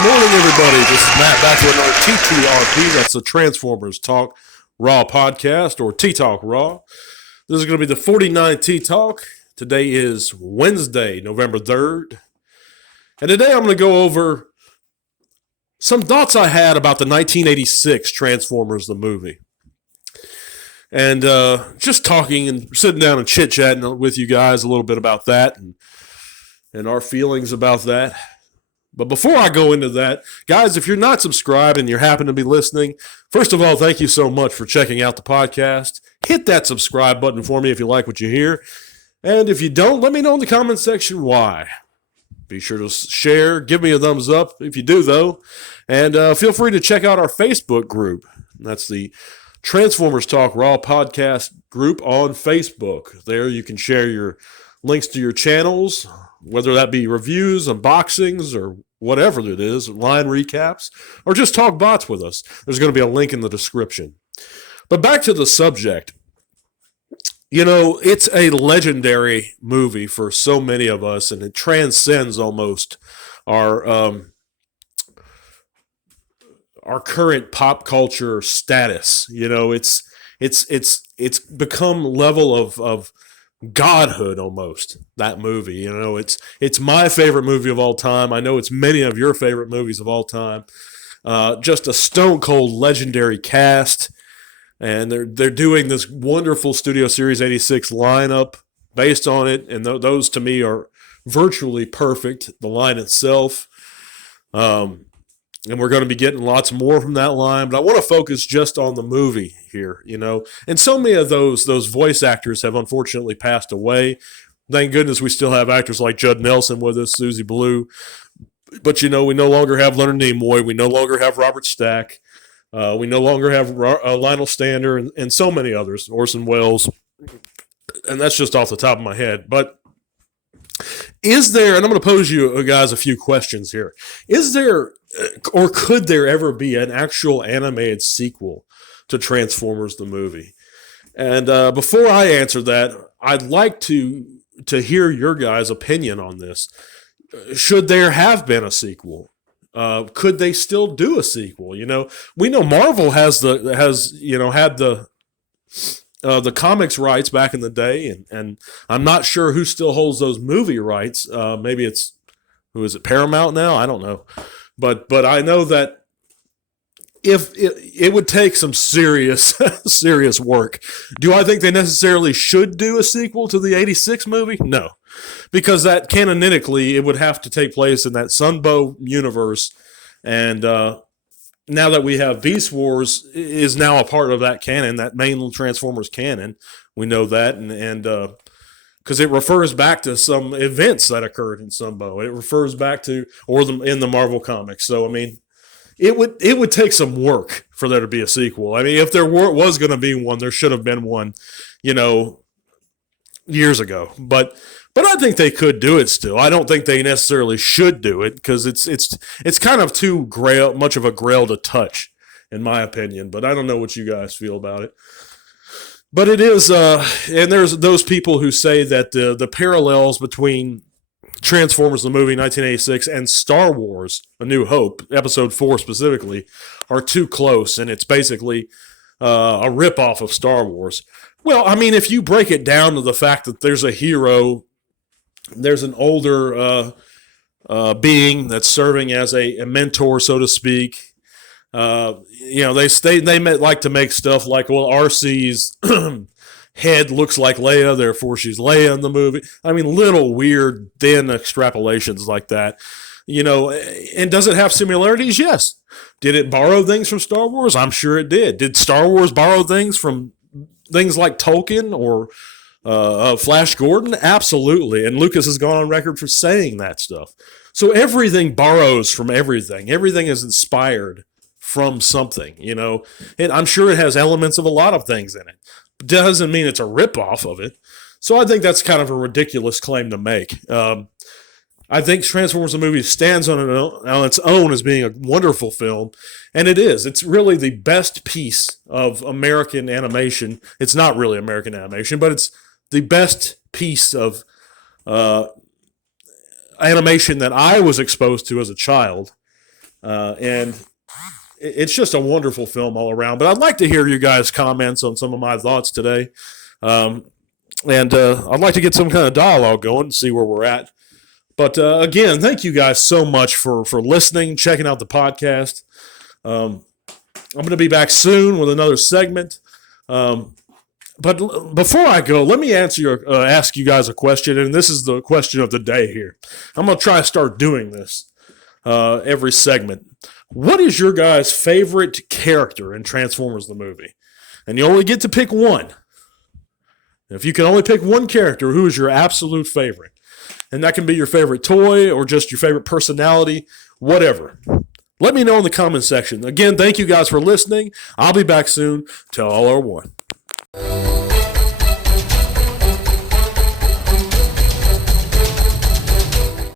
Good morning, everybody. This is Matt back with another TTRP. That's the Transformers Talk Raw podcast, or T-Talk Raw. This is going to be the 49th T-Talk. Today is Wednesday, November 3rd. And today I'm going to go over some thoughts I had about the 1986 Transformers, the movie. And just talking and sitting down and chit-chatting with you guys a little bit about that and our feelings about that. But before I go into that, guys, if you're not subscribed and you happen to be listening, first of all, thank you so much for checking out the podcast. Hit that subscribe button for me if you like what you hear. And if you don't, let me know in the comment section why. Be sure to share, give me a thumbs up if you do, though. And feel free to check out our Facebook group. That's the Transformers Talk Raw podcast group on Facebook. There you can share your links to your channels, whether that be reviews, unboxings, or whatever it is, line recaps, or just talk bots with us. There's going to be a link in the description. But back to the subject. You know, it's a legendary movie for so many of us, and it transcends almost our current pop culture status. You know, it's become level of godhood almost, that movie. You know, it's my favorite movie of all time. I know it's many of your favorite movies of all time. Just a stone cold legendary cast, and they're doing this wonderful Studio Series 86 lineup based on it, and those to me are virtually perfect, the line itself. And we're going to be getting lots more from that line, but I want to focus just on the movie here, you know. And so many of those voice actors have unfortunately passed away. Thank goodness we still have actors like Judd Nelson with us, Susie Blue. But, you know, we no longer have Leonard Nimoy. We no longer have Robert Stack. We no longer have Lionel Stander and so many others, Orson Welles. And that's just off the top of my head. But is there, and I'm going to pose you guys a few questions here. Is there, or could there ever be an actual animated sequel to Transformers the movie? And before I answer that, I'd like to hear your guys' opinion on this. Should there have been a sequel? Could they still do a sequel? You know, we know Marvel had the comics rights back in the day, and I'm not sure who still holds those movie rights. Maybe it's, who is it, Paramount now? I don't know. But I know that if it would take some serious serious work. Do I think they necessarily should do a sequel to the 86 movie? No. Because that canonically, it would have to take place in that Sunbow universe. And now that we have Beast Wars is now a part of that canon, that main Transformers canon. We know that, and because it refers back to some events that occurred in Sunbow. It refers back to, in the Marvel comics. So, I mean, it would take some work for there to be a sequel. I mean, if there was going to be one, there should have been one, you know, years ago. But I think they could do it still. I don't think they necessarily should do it, because it's kind of too much of a grail to touch, in my opinion. But I don't know what you guys feel about it. But it is, and there's those people who say that the parallels between Transformers the movie 1986 and Star Wars A New Hope, Episode 4 specifically, are too close, and it's basically a ripoff of Star Wars. Well, I mean, if you break it down to the fact that there's a hero, there's an older being that's serving as a mentor, so to speak. You know, they like to make stuff like, well, RC's head looks like Leia, therefore she's Leia in the movie. I mean, little weird, thin extrapolations like that. You know, and does it have similarities? Yes. Did it borrow things from Star Wars? I'm sure it did. Did Star Wars borrow things from things like Tolkien or Flash Gordon? Absolutely. And Lucas has gone on record for saying that stuff. So everything borrows from everything. Everything is inspired from something, you know. And I'm sure it has elements of a lot of things in it. But doesn't mean it's a ripoff of it. So I think that's kind of a ridiculous claim to make. I think Transformers the movie stands on its own as being a wonderful film, and it is. It's really the best piece of American animation. It's not really American animation, but it's the best piece of animation that I was exposed to as a child. And it's just a wonderful film all around. But I'd like to hear you guys' comments on some of my thoughts today. And I'd like to get some kind of dialogue going and see where we're at. But again, thank you guys so much for listening, checking out the podcast. I'm going to be back soon with another segment. But before I go, let me ask you guys a question, and this is the question of the day here. I'm going to try to start doing this every segment. What is your guys' favorite character in Transformers the movie? And you only get to pick one. If you can only pick one character, who is your absolute favorite? And that can be your favorite toy or just your favorite personality, whatever. Let me know in the comment section. Again, thank you guys for listening. I'll be back soon. Till all are one.